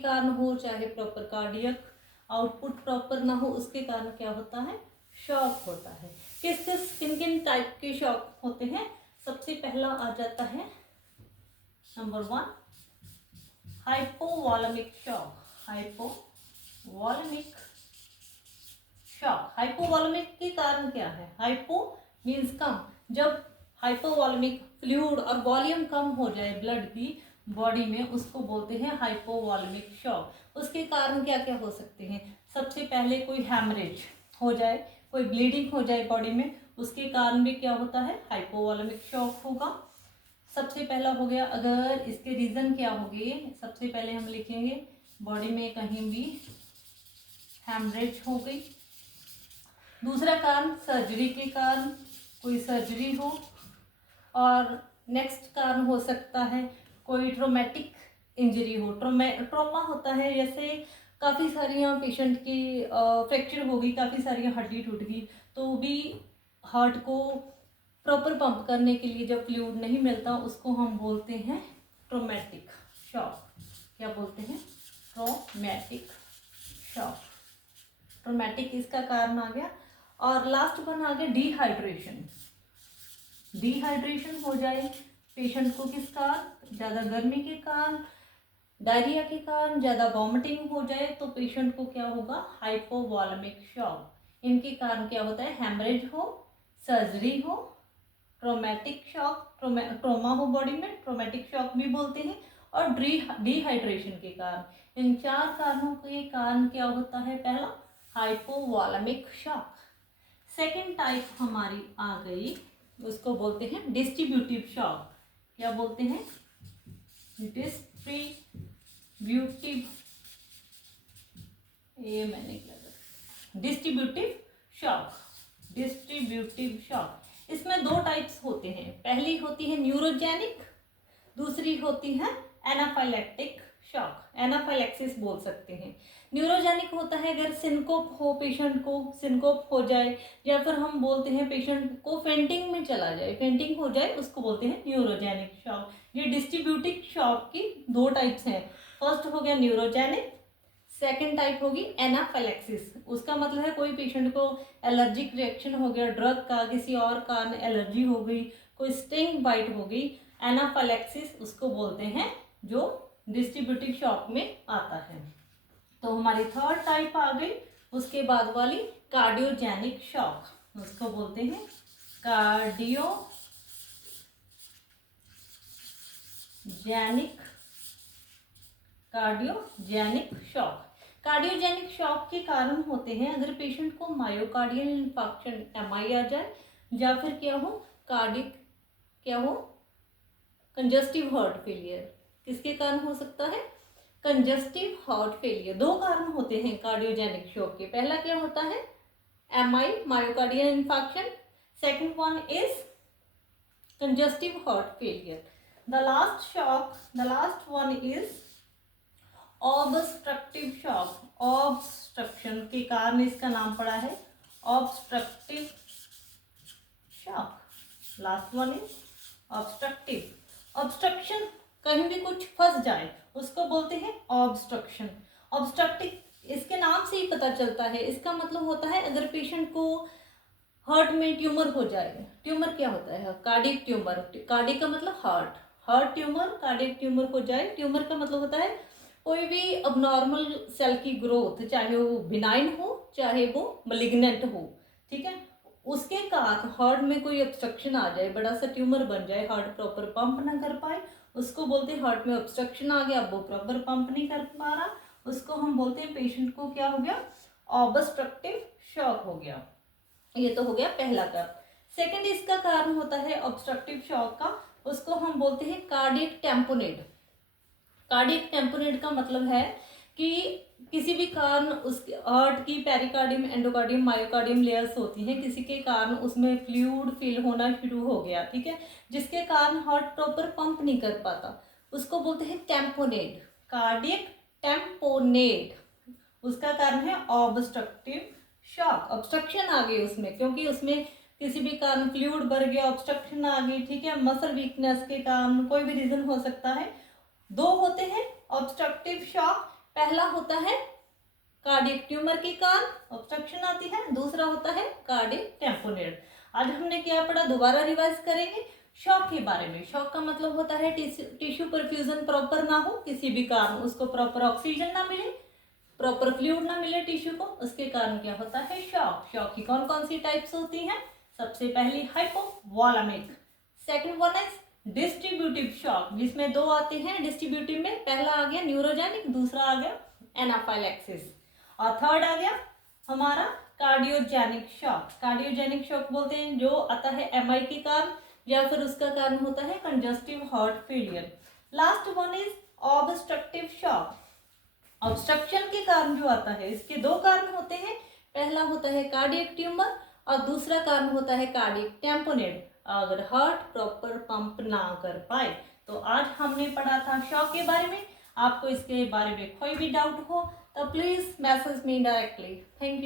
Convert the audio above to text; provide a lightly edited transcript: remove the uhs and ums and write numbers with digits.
कारण हो, चाहे प्रॉपर कार्डियक आउटपुट प्रॉपर ना हो, उसके कारण क्या होता है, शॉक होता है। किन किन टाइप के शॉक होते हैं? सबसे पहला आ जाता है नंबर 1, हाइपोवॉलमिक शॉक। हाइपोवॉलमिक शॉक। हाइपोवॉलमिक के कारण क्या है? हाइपो मीन्स कम। जब हाइपोवॉलमिक फ्लूइड और वॉल्यूम कम हो जाए ब्लड की बॉडी में, उसको बोलते हैं हाइपोवॉलमिक शॉक। उसके कारण क्या क्या हो सकते हैं? सबसे पहले कोई हैमरेज हो जाए, कोई ब्लीडिंग हो जाए बॉडी में, उसके कारण भी क्या होता है, हाइपोवॉलमिक शॉक होगा। सबसे पहला हो गया। अगर इसके रीजन क्या होंगे, सबसे पहले हम लिखेंगे बॉडी में कहीं भी हैमरेज हो गई। दूसरा कारण सर्जरी के कारण, कोई सर्जरी हो। और नेक्स्ट कारण हो सकता है कोई ट्रोमेटिक इंजरी हो। ट्रोमा होता है जैसे काफ़ी सारी पेशेंट की फ्रैक्चर हो गई, काफ़ी सारी हड्डी टूट गई, तो भी हार्ट को प्रॉपर पंप करने के लिए जब फ्लूइड नहीं मिलता, उसको हम बोलते हैं ट्रोमेटिक शॉक। क्या बोलते हैं? Traumatic shock. ट्रोमेटिक इसका कारण आ गया। और लास्ट वन आ गया डिहाइड्रेशन। डिहाइड्रेशन हो जाए पेशेंट को किस कारण? ज़्यादा गर्मी के कारण, डायरिया के कारण, ज़्यादा वॉमिटिंग हो जाए तो पेशेंट को क्या होगा? हाइपोवॉलमिक शॉक। इनके कारण क्या होता है? हैमरेज हो, सर्जरी हो, ट्रोमेटिक शॉक, ट्रोमा हो बॉडी में, ट्रोमेटिक शॉक भी बोलते हैं, और डिहाइड्रेशन के कारण। इन 4 कारणों के कारण क्या होता है? पहला हाइपोवॉलमिक शॉक। सेकेंड टाइप हमारी आ गई, उसको बोलते हैं डिस्ट्रीब्यूटिव शॉक। क्या बोलते हैं? डिस्ट्रीब्यूटिव, ये मैंने क्या करा, डिस्ट्रीब्यूटिव शॉक। डिस्ट्रीब्यूटिव शॉक, इसमें 2 टाइप्स होते हैं। पहली होती है न्यूरोजेनिक, दूसरी होती है एनाफाइलेक्टिक शॉक। एनाफाइलेक्सिस बोल सकते हैं। न्यूरोजेनिक होता है अगर सिनकोप हो, पेशेंट को सिनकोप हो जाए, या फिर हम बोलते हैं पेशेंट को फेंटिंग में चला जाए, फेंटिंग हो जाए, उसको बोलते हैं न्यूरोजेनिक शॉक। ये डिस्ट्रीब्यूटिव शॉक की 2 टाइप्स हैं। फर्स्ट हो गया न्यूरोजेनिक, सेकेंड टाइप होगी एनाफाइलेक्सिस। उसका मतलब है कोई पेशेंट को एलर्जिक रिएक्शन हो गया ड्रग का, किसी और कारण एलर्जी हो गई, कोई स्टिंग बाइट हो गई, एनाफाइलेक्सिस उसको बोलते हैं, जो डिस्ट्रीब्यूटिव शॉक में आता है। तो हमारी थर्ड टाइप आ गई। उसके बाद वाली कार्डियोजेनिक शॉक, उसको बोलते हैं कार्डियोजेनिक शॉक। कार्डियोजेनिक शॉक के कारण होते हैं अगर पेशेंट को मायोकार्डियल इंफार्क्शन एमआई आ जाए, या फिर क्या हो, कार्डिक क्या हो, कंजस्टिव हार्ट फेलियर। किसके कारण हो सकता है? Congestive heart failure. 2 कारण होते हैं कार्डियोजेनिक शॉक के। पहला क्या होता है? MI, myocardial infarction. Second one is congestive heart failure. The last one is obstructive shock. Obstruction के कारण इसका नाम पड़ा है obstructive shock. Last one is obstructive. Obstruction, कहीं भी कुछ फंस जाए उसको बोलते हैं ऑब्स्ट्रक्शन। ऑब्स्ट्रक्टिव इसके नाम से ही पता चलता है। इसका मतलब होता है अगर पेशेंट को हार्ट में ट्यूमर हो जाए। ट्यूमर क्या होता है? Cardiac tumour. कार्डिक का मतलब heart, heart tumour, cardiac tumour हो जाए। ट्यूमर का मतलब होता है कोई भी अबनॉर्मल सेल की ग्रोथ, चाहे वो बिनाइन हो चाहे वो मलिग्नेंट हो, ठीक है, उसके कारण हार्ट में कोई ऑब्स्ट्रक्शन आ जाए, बड़ा सा ट्यूमर बन जाए, हार्ट प्रॉपर पंप ना कर पाए, उसको बोलते हैं हार्ट में ऑब्स्ट्रक्शन आ गया, अब वो प्रॉपर पंप नहीं कर पा रहा, उसको हम बोलते हैं पेशेंट को क्या हो गया? ऑब्स्ट्रक्टिव शॉक हो गया। ये तो हो गया पहला कारण। सेकंड इसका कारण होता है ऑब्स्ट्रक्टिव शॉक का, उसको हम बोलते हैं कार्डियक टेम्पोनेट। कार्डियक टेम्पोनेट का मतलब है कि किसी भी कारण उस हार्ट की पेरिकार्डियम, एंडोकार्डियम, मायोकार्डियम लेयर्स होती हैं, किसी के कारण उसमें फ्लूइड फिल होना शुरू हो गया, ठीक है, जिसके कारण हार्ट प्रॉपर पंप नहीं कर पाता, उसको बोलते हैं टेम्पोनेट। कार्डियक टेम्पोनेट, उसका कारण है ऑब्स्ट्रक्टिव शॉक। ऑब्स्ट्रक्शन आ गई उसमें, क्योंकि उसमें किसी भी कारण फ्लूइड भर गया, ऑब्स्ट्रक्शन आ गई, ठीक है, मसल वीकनेस के कारण, कोई भी रीजन हो सकता है। 2 होते हैं ऑब्स्ट्रक्टिव शॉक, पहला होता है कार्डियक ट्यूमर के कारण ऑब्स्ट्रक्शन आती है, दूसरा होता है कार्डियक टेम्पोनेट। आज हमने क्या पढ़ा, दोबारा रिवाइज करेंगे शॉक के बारे में। शॉक का मतलब होता है टिश्यू परफ्यूजन प्रॉपर ना हो, किसी भी कारण उसको प्रॉपर ऑक्सीजन ना मिले, प्रॉपर फ्लूइड ना मिले टिश्यू को, उसके कारण क्या होता है शॉक। शॉक की कौन कौन सी टाइप्स होती हैं? सबसे पहली hypovolemic, second one is distributive shock, जिसमें दो आते हैं डिस्ट्रीब्यूटिव में, पहला आ गया न्यूरोजेनिक, दूसरा आ गया एनाफाइलैक्सिस, और थर्ड आ गया हमारा कार्डियोजेनिक शॉक। कार्डियोजेनिक शॉक बोलते हैं जो आता है एमआई के कारण, या फिर उसका कारण होता है congestive heart failure. Last one is obstructive shock, obstruction के कारण जो आता है। इसके दो कारण होते हैं, पहला होता है कार्डियक ट्यूमर और दूसरा कारण होता है कार्डियक टेम्पोनेट, अगर हार्ट प्रॉपर पंप ना कर पाए। तो आज हमने पढ़ा था शॉक के बारे में। आपको इसके बारे में कोई भी डाउट हो तो please message me directly. Thank you.